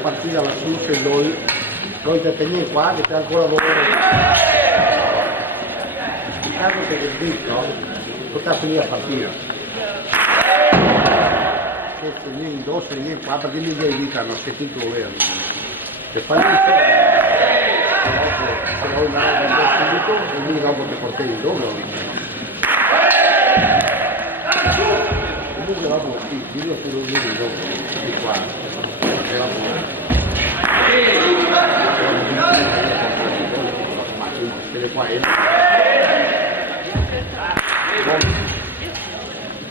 partita lassù se noi interveniamo qua che c'è ancora lavoro in caso che il dritto potrà finire la partita questo niente indosso niente qua perché gli vita hanno sentito vero se fai tutto se vuoi andare da subito e lì dopo ti porti in dove comunque dopo sì, io se lo vedo dopo di qua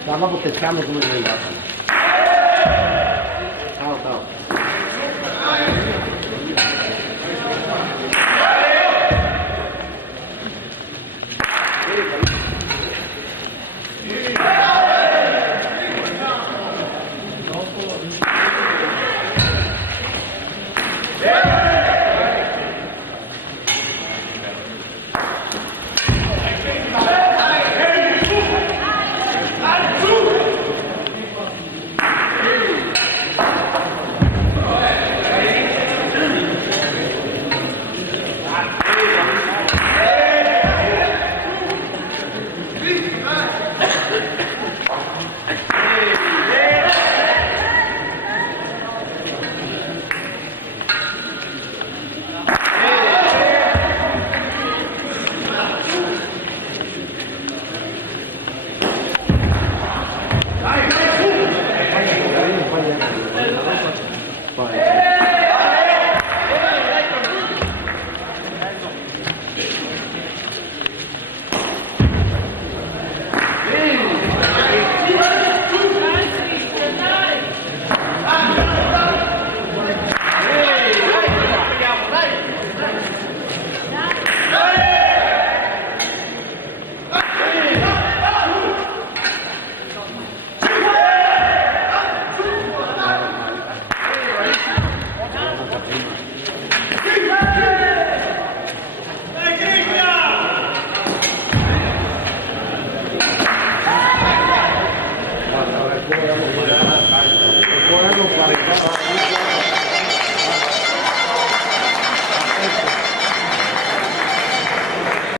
stavamo pescando come è andato. Ciao ciao. Buon anno 40.